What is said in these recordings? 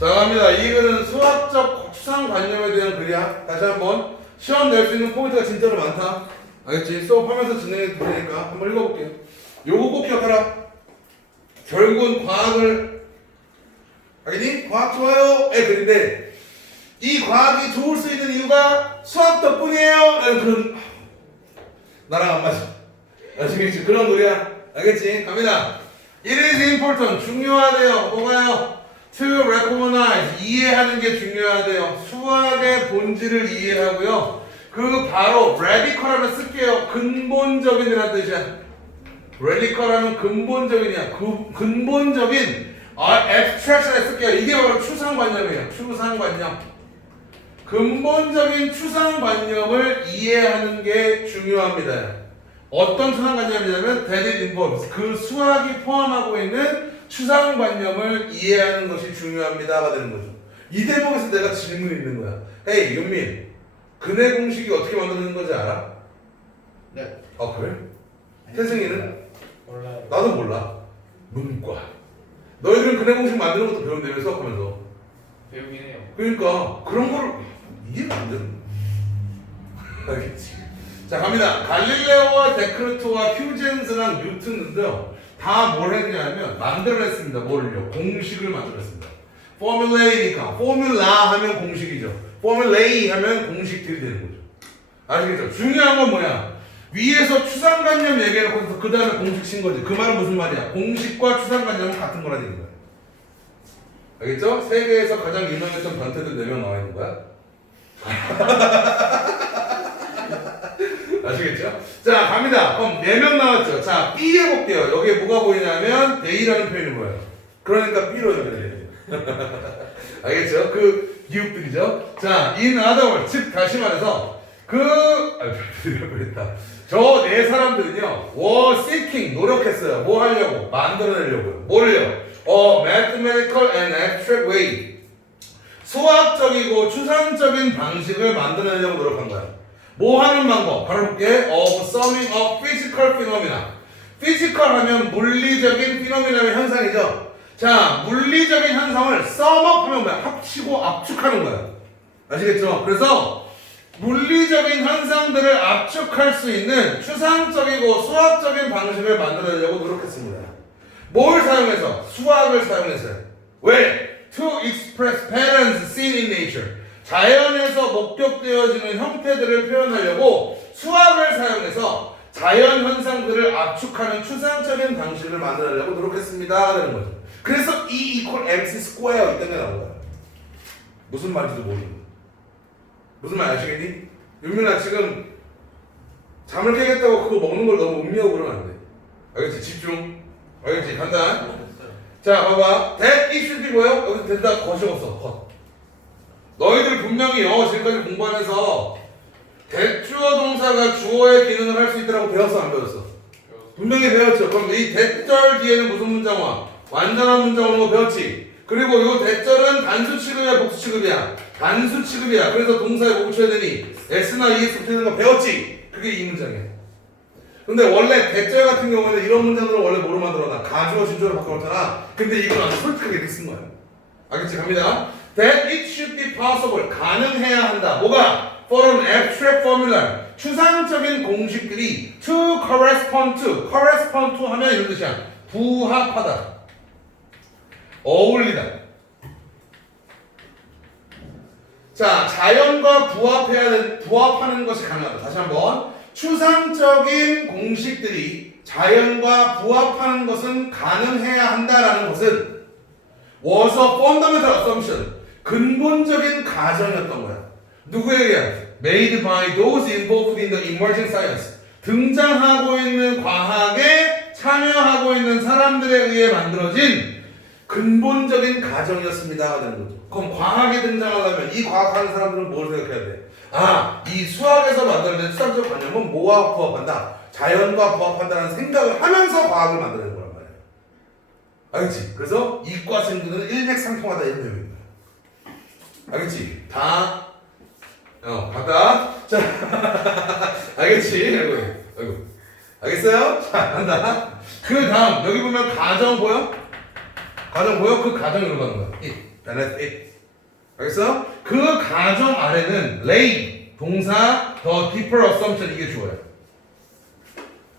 자, 갑니다. 이거는 수학적 추상관념에 대한 글이야. 다시 한번 시험 낼 수 있는 포인트가 진짜로 많다. 알겠지? 수업하면서 진행해 드리니까 한번 읽어볼게요. 요거 꼭 기억하라. 결국은 과학을 알겠니? 과학 좋아요. 의 글인데 이 과학이 좋을 수 있는 이유가 수학 덕분이에요. 라는 그런 나랑 안 맞아. 아시겠지? 그런 노래야. 알겠지? 갑니다. It is important. 중요하대요. 뭐가요? To recognize. 이해하는 게 중요하대요. 수학의 본질을 이해하고요. 그 바로 radical하면 쓸게요. 근본적인이라는 뜻이야. radical하면 근본적인이야. 그 근본적인 아, abstraction에 쓸게요. 이게 바로 추상관념이에요. 추상관념. 근본적인 추상관념을 이해하는 게 중요합니다. 어떤 추상관념이냐면 involves 그 수학이 포함하고 있는 추상관념을 이해하는 것이 중요합니다가 되는 거죠. 이 대목에서 내가 질문이 있는 거야. 헤이 윤민, 근해 공식이 어떻게 만드는 건지 알아? 네. 아 그래? 태승이는? 몰라요. 나도 몰라. 문과. 너희들은 근해 공식 만드는 것도 배운다며 수학하면서. 배우긴 해요. 그러니까 그런 거를 이해가 안 되는 거야. 알겠지? 자 갑니다. 갈릴레오와 데크르트와 휴젠스랑 뉴턴은요 다 뭘 했냐면 만들어냈습니다. 뭐를요? 공식을 만들어냈습니다. 포뮬레이니까 포뮬라 하면 공식이죠. 포뮬레이 하면 공식들이 되는 거죠. 아시겠죠? 중요한 건 뭐야? 위에서 추상관념 얘기해놓고 그 다음에 공식 친 거지. 그 말은 무슨 말이야? 공식과 추상관념은 같은 거라는 얘기인 거야. 알겠죠? 세계에서 가장 유명했던 변태들 4명 나와 있는 거야. 아시겠죠? 자, 갑니다. 그럼 4명 나왔죠? 자, B 해볼게요. 여기에 뭐가 보이냐면, 데이라는 표현이 보여요. 그러니까 B로 연결해야 돼요. 알겠죠? 그 기업들이죠? 자, in other words, 즉, 다시 말해서, 그, 아, 그랬다. 저 네 사람들은요, were seeking, 노력했어요. 뭐 하려고? 만들어내려고요. 뭐를요? 어, mathematical and abstract way. 수학적이고 추상적인 방식을 만들어내려고 노력한 거야. 뭐 하는 방법? 바로 볼게. of summing up physical phenomena. physical 하면 물리적인 피노미나의 현상이죠. 자, 물리적인 현상을 sum up 하면 뭐야? 합치고 압축하는 거야. 아시겠죠? 그래서 물리적인 현상들을 압축할 수 있는 추상적이고 수학적인 방식을 만들어내려고 노력했습니다. 뭘 사용해서? 수학을 사용해서요. 왜? To express patterns seen in nature. 자연에서 목격되어지는 형태들을 표현하려고 수학을 사용해서 자연 현상들을 압축하는 추상적인 방식을 만들어내려고 노력했습니다. 라는 거죠. 그래서 E equal mc square 이때문에 나온 거야. 무슨 말인지도 모르는 무슨 말 아시겠니? 윤민아 지금 잠을 깨겠다고 그거 먹는 걸 너무 음미하고 그러면 안 돼. 알겠지? 집중. 알겠지? 간단. 자, 봐봐. that be 뭐요? 여기 된다 거시었어. 컷. 너희들 분명히 영어 지금까지 공부하면서 대주어 동사가 주어의 기능을 할 수 있다고 배웠어 안 배웠어? 분명히 배웠죠. 그럼 이 대절 뒤에는 무슨 문장 와? 완전한 문장 오는 거 배웠지. 그리고 이 대절은 단수 취급이야, 복수 취급이야. 단수 취급이야. 그래서 동사에 뭐 붙여야 되니? s나 es 붙이는 거 배웠지. 그게 이 문장이야. 근데 원래 대절 같은 경우에는 이런 문장들은 원래 뭐로 만들어놔? 가주어 진주어로 바꿔놓잖아. 근데 이건 아주 솔직하게 쓴 거야. 알겠지? 갑니다. That it should be possible. 가능해야 한다. 뭐가? For an abstract formula. 추상적인 공식들이 to correspond to. correspond to 하면 이런 뜻이야. 부합하다. 어울리다. 자, 자연과 부합해야 되, 부합하는 것이 가능하다. 다시 한번. 추상적인 공식들이 자연과 부합하는 것은 가능해야 한다라는 것은 was a fundamental assumption. 근본적인 가정이었던 거야. 누구에 의한? Made by those involved in the emerging science. 등장하고 있는 과학에 참여하고 있는 사람들에 의해 만들어진 근본적인 가정이었습니다가 되는 거죠. 그럼 과학에 등장하려면 이 과학하는 사람들은 뭘 생각해야 돼? 아, 이 수학에서 만들어낸 수학적 관념은 뭐와 부합한다? 자연과 부합한다는 생각을 하면서 과학을 만드는 거란 말이야. 알겠지? 그래서 이과생들은 일맥상통하다 이런 내용입니다. 알겠지? 다, 어, 갔다. 자, 알겠지? 아이고, 아이고. 알겠어요? 자, 간다. 그 다음, 여기 보면 가정 보여? 가정 보여? 그 가정으로 가는 거야. 이. That's. 알겠어? 그 가정 아래는 lay 동사 더 deeper assumption 이게 주어요.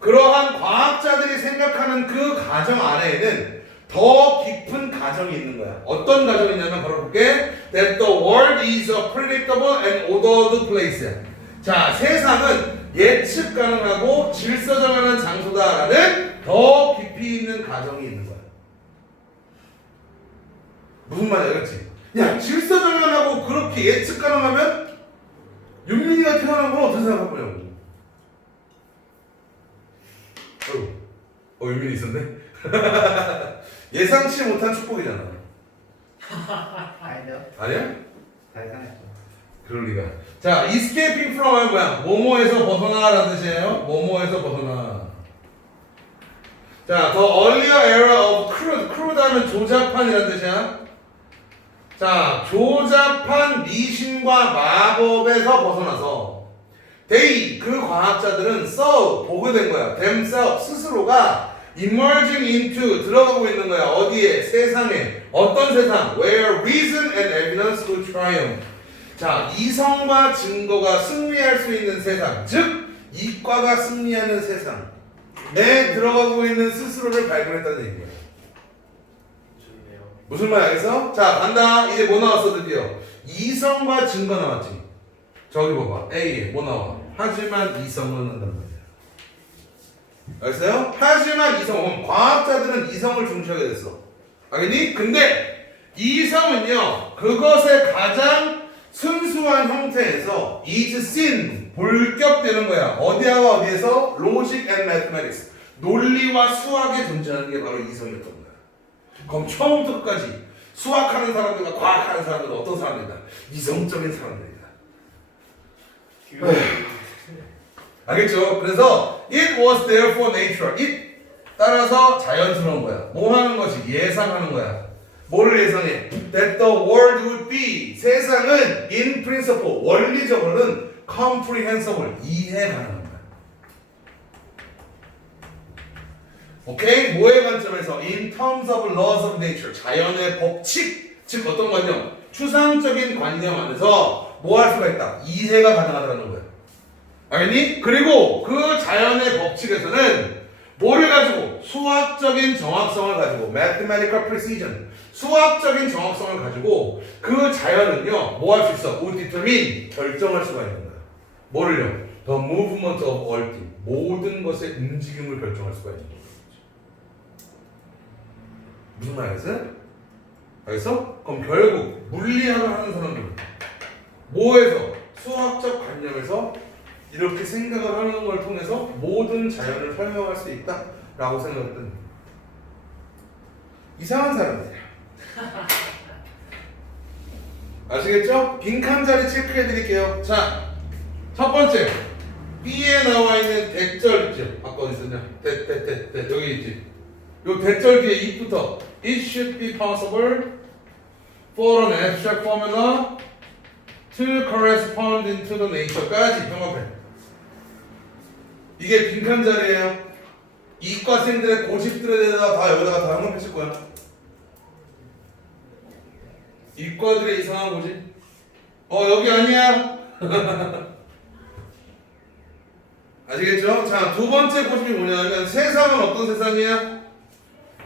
그러한 과학자들이 생각하는 그 가정 아래에는 더 깊은 가정이 있는 거야. 어떤 가정이 있냐면 바로 볼게. That the world is a predictable and ordered place. 자, 세상은 예측 가능하고 질서 정하는 장소다라는 더 깊이 있는 가정이 있는 거야. 무슨 말이야, 그렇지? 야, 질서 정연하고 그렇게 예측 가능하면 윤민이가 태어난 건 어떻게 생각할 거냐고. 어휴, 어, 윤민이 있었네? 예상치 못한 축복이잖아. 아니요. 아니야? 다 이상했죠. 그럴 리가. 자, escaping from 하면 뭐야? 뭐뭐에서 벗어나라는 뜻이에요. 뭐뭐에서 벗어나. 자, the earlier era of crude. crude 하면 조잡한이라는 뜻이야. 자, 조잡한 미신과 마법에서 벗어나서 they 그 과학자들은 so 보게 된 거야. themselves 스스로가 emerging into 들어가고 있는 거야. 어디에? 세상에. 어떤 세상? Where reason and evidence will triumph. 자, 이성과 증거가 승리할 수 있는 세상, 즉 이과가 승리하는 세상에 들어가고 있는 스스로를 발견했다는 얘기예요. 무슨 말 알겠어? 자, 간다. 이제 뭐 나왔어 드디어? 이성과 증거 나왔지. 저기 봐봐. A에 뭐 나와? 하지만 이성은 한단 말이야. 알겠어요? 하지만 이성은 과학자들은 이성을 중시하게 됐어. 알겠니? 근데 이성은요 그것의 가장 순수한 형태에서 is seen 볼격되는 거야. 어디와 어디에서? logic and mathematics 논리와 수학에 존재하는 게 바로 이성이었던 거야. 그럼 처음부터 끝까지 수학하는 사람들과 과학하는 사람들은 어떤 사람들이다? 이성적인 사람들이다. 알겠죠? 그래서 it was therefore natural. it 따라서 자연스러운 거야. 뭐 하는 것이 예상하는 거야. 뭐를 예상해? That the world would be 세상은 in principle 원리적으로는 comprehensible 이해 가능한 거야. 오케이? 뭐의 관점에서 in terms of laws of nature 자연의 법칙 즉 어떤 관념? 추상적인 관념 안에서 뭐 할 수가 있다? 이해가 가능하다는 거야. 알겠니? 그리고 그 자연의 법칙에서는 뭐를 가지고 수학적인 정확성을 가지고 mathematical precision 수학적인 정확성을 가지고 그 자연은요 뭐 할 수 있어? would determine 결정할 수가 있는 거야. 뭐를요? The movement of all things 모든 것의 움직임을 결정할 수가 있는 거야. 무슨 말이겠어요? 알겠어? 그럼 결국 물리학을 하는 사람들은 뭐에서 수학적 관념에서 이렇게 생각을 하는 걸 통해서 모든 자연을 설명할 수 있다라고 생각했던 이상한 사람들이야. 아시겠죠? 빈칸 자리 체크해 드릴게요. 자, 첫 번째 B에 나와 있는 대절 있죠? 아까 있었냐? 대, 대, 대, 대 여기 있지. 요 대절 뒤에 it부터 It should be possible for an abstract formula to correspond into the nature까지 병합해. 이게 빈칸 자리예요. 이과생들의 고집들에 대해서 다 여기다가 다 언급했을 거야. 이과들의 이상한 고집. 어 여기 아니야. 아시겠죠? 자, 두 번째 고집이 뭐냐면 세상은 어떤 세상이야?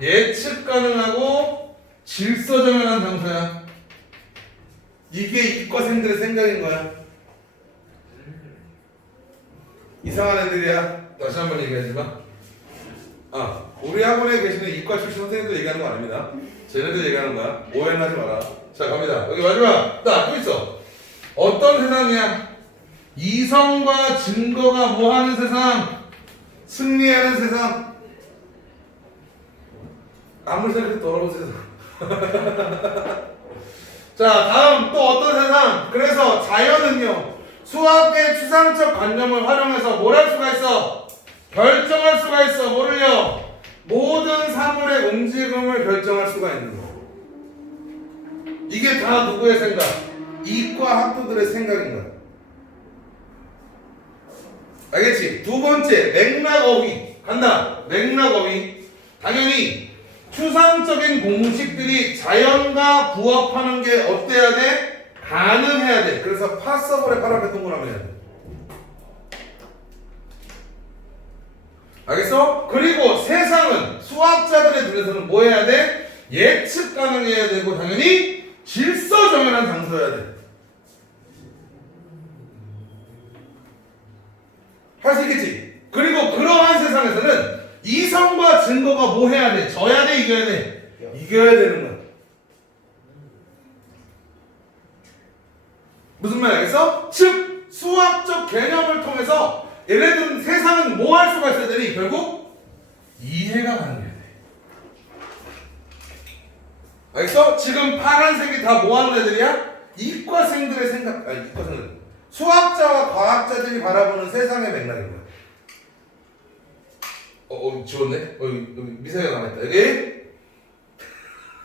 예측 가능하고 질서 정연한 장소야. 이게 이과생들의 생각인 거야. 이상한 애들이야. 다시 한 번 얘기하지 마. 아, 우리 학원에 계시는 이과 출신 선생님들 얘기하는 거 아닙니다. 쟤네들 얘기하는 거야. 오해하지 마라. 자, 갑니다. 여기 마지막. 나, 또 있어. 어떤 세상이야? 이성과 증거가 뭐 하는 세상? 승리하는 세상. 아무리 생각해도 더러운 세상. 자, 다음 또 어떤 세상? 그래서 자연은요, 수학의 추상적 관념을 활용해서 뭘 할 수가 있어? 결정할 수가 있어. 뭐를요? 모든 사물의 움직임을 결정할 수가 있는 거. 이게 다 누구의 생각? 이과 학도들의 생각인 거야. 알겠지? 두 번째, 맥락 어휘. 간다. 맥락 어휘. 당연히 추상적인 공식들이 자연과 부합하는 게 어때야 돼? 가능해야 돼. 그래서 파서블에 파란색 동그라미 해야 돼. 알겠어? 그리고 세상은 수학자들의 눈에서는 뭐 해야 돼? 예측 가능해야 되고 당연히 질서 정연한 장소여야 돼. 할 수 있겠지? 그리고 그러한 세상에서는 이성과 증거가 뭐 해야 돼? 져야 돼? 이겨야 돼? 이겨야 되는 거야. 무슨 말 알겠어? 즉 수학적 개념을 통해서 얘네들은 세상은 뭐 할 수가 있어야 되니? 결국 이해가 가능해야 돼. 알겠어? 지금 파란색이 다 뭐 하는 애들이야? 이과생들의 생각, 아니 이과생들. 수학자와 과학자들이 바라보는 세상의 맥락인 거야. 어, 어, 지웠네? 어, 미세가 남아있다. 여기.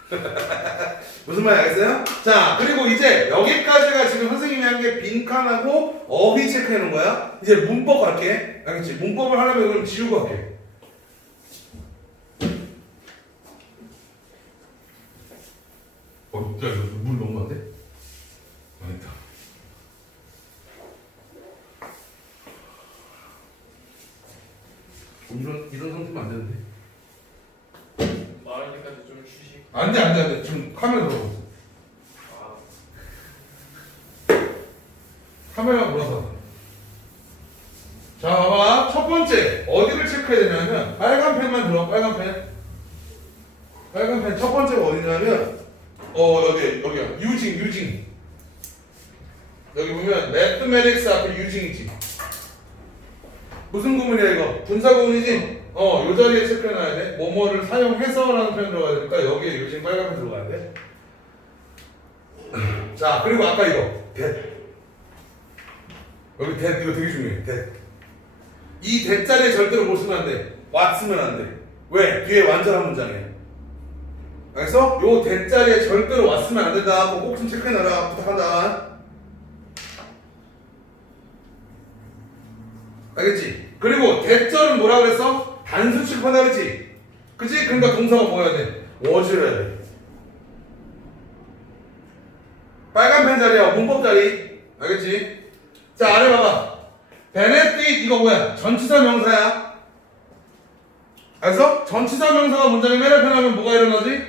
무슨 말인지 알겠어요? 자, 그리고 이제 여기까지가 지금 선생님이 한 게 빈칸하고 어휘 체크해 놓은 거야. 이제 문법 갈게. 알겠지? 문법을 하려면 그럼 지우고 할게. 어, 야, 물 너무 많은데? 망했다. 이런, 이런 상태면 안 되는데. 말할 때까지 좀 쉬시고. 안 돼, 안 돼, 안 돼. 지금 카메라. 아, 카메라 몰아서. 자, 봐봐. 첫 번째, 어디를 체크해야 되냐면, 빨간 펜만 들어, 빨간 펜. 빨간 펜 첫 번째가 어디냐면, 어, 여기, 여기야. 유징, 유징. 여기 보면, 매트메릭스 앞에 유징 있지. 무슨 구문이야, 이거? 분사 구문이지? 어, 요 자리에 체크해놔야 돼. 뭐뭐를 사용해서라는 표현 들어가야 되니까, 여기에 유징 빨간 펜 들어가야 돼. 자, 그리고 아까 이거, that. 여기 that 이거 되게 중요해. that. 이 that 자리에 절대로 못 쓰면 안 돼. 쓰면 안 돼. 왜? 뒤에 완전한 문장이야. 알겠어? 요 that 자리에 절대로 쓰면 안 된다. 그거 꼭좀 체크해놔라. 부탁한다. 알겠지? 그리고 대절은 뭐라 그랬어? 단수 취급한다 그랬지? 그치? 그러니까 동사가 뭐여야 돼? 워즈를 해야 돼. 빨간 펜 자리야. 문법 자리. 알겠지? 자, 아래 봐봐. 베네핏 이거 뭐야? 전치사 명사야. 알았어? 전치사 명사가 문장에 맨 앞에 나면 뭐가 일어나지?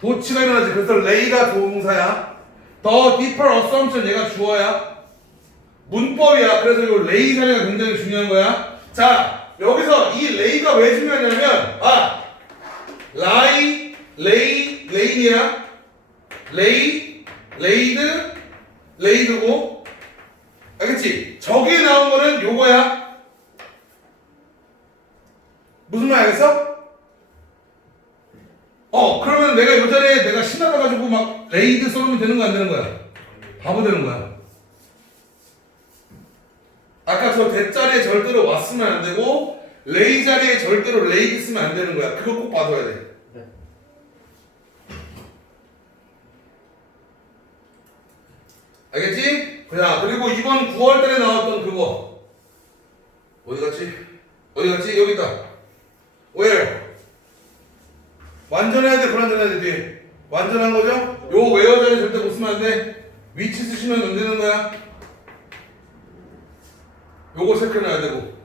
도치가 일어나지. 그래서 레이가 동사야. 더 deeper assumption 얘가 주어야. 문법이야. 그래서 이 레이 자리가 굉장히 중요한 거야. 자, 여기서 이 레이가 왜 중요하냐면, 아, 라이, 레이, 레인이야. 레이, 레이드, 레이드고, 알겠지? 저기 나온 거는 요거야. 무슨 말 알겠어? 어, 그러면 내가 요 자리에 내가 신나가지고 막 레이드 써놓으면 되는 거안 되는 거야? 바보 되는 거야. 아까 저 대자리에 절대로 왔으면 안 되고 레이 자리에 절대로 레이드 쓰면 안 되는 거야. 그거 꼭 봐둬야 돼. 네. 알겠지? 자 그리고 이번 9월달에 나왔던 그거 어디 갔지? 어디 갔지? 여기 있다. where? 완전해야 돼, 불완전해야 돼, 뒤에. 완전한 거죠? 요 where 자리 절대 못 쓰면 안 돼. 위치 쓰시면 안 되는 거야. 요거 체크해놔야 되고.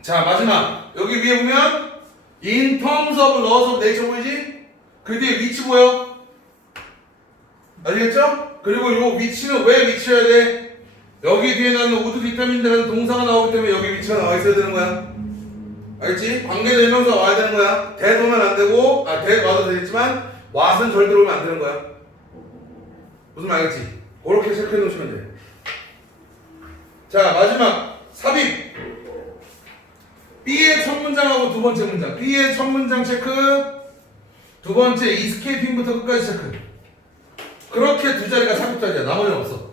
자, 마지막. 여기 위에 보면, in terms of laws of nature 보이지? 그 뒤에 위치 보여? 아시겠죠? 그리고 요 위치는 왜 위치해야 돼? 여기 뒤에 나는 우드 비타민이라는 동사가 나오기 때문에 여기 위치가 나와 있어야 되는 거야. 알겠지? 관계대명사 와야 되는 거야. 대 오면 안 되고, 아, 대 와도 되겠지만, 왓은 절대로 오면 안 되는 거야. 무슨 말 알겠지? 그렇게 체크해 놓으시면 돼. 자, 마지막. 삽입. B의 첫 문장하고 두 번째 문장. B의 첫 문장 체크. 두 번째 이스케이핑부터 끝까지 체크. 그렇게 두 자리가 삽입자리야. 나머지는 없어.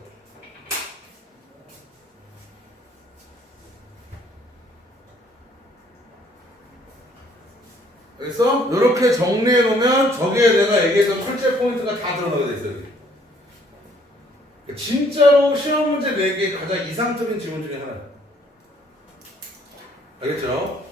그래서 이렇게 정리해 놓으면 저기에 내가 얘기했던 출제 포인트가 다 들어가게 돼 있어요. 여기. 진짜로 시험 문제 내기 가장 이상적인 질문 중에 하나야. 알겠죠?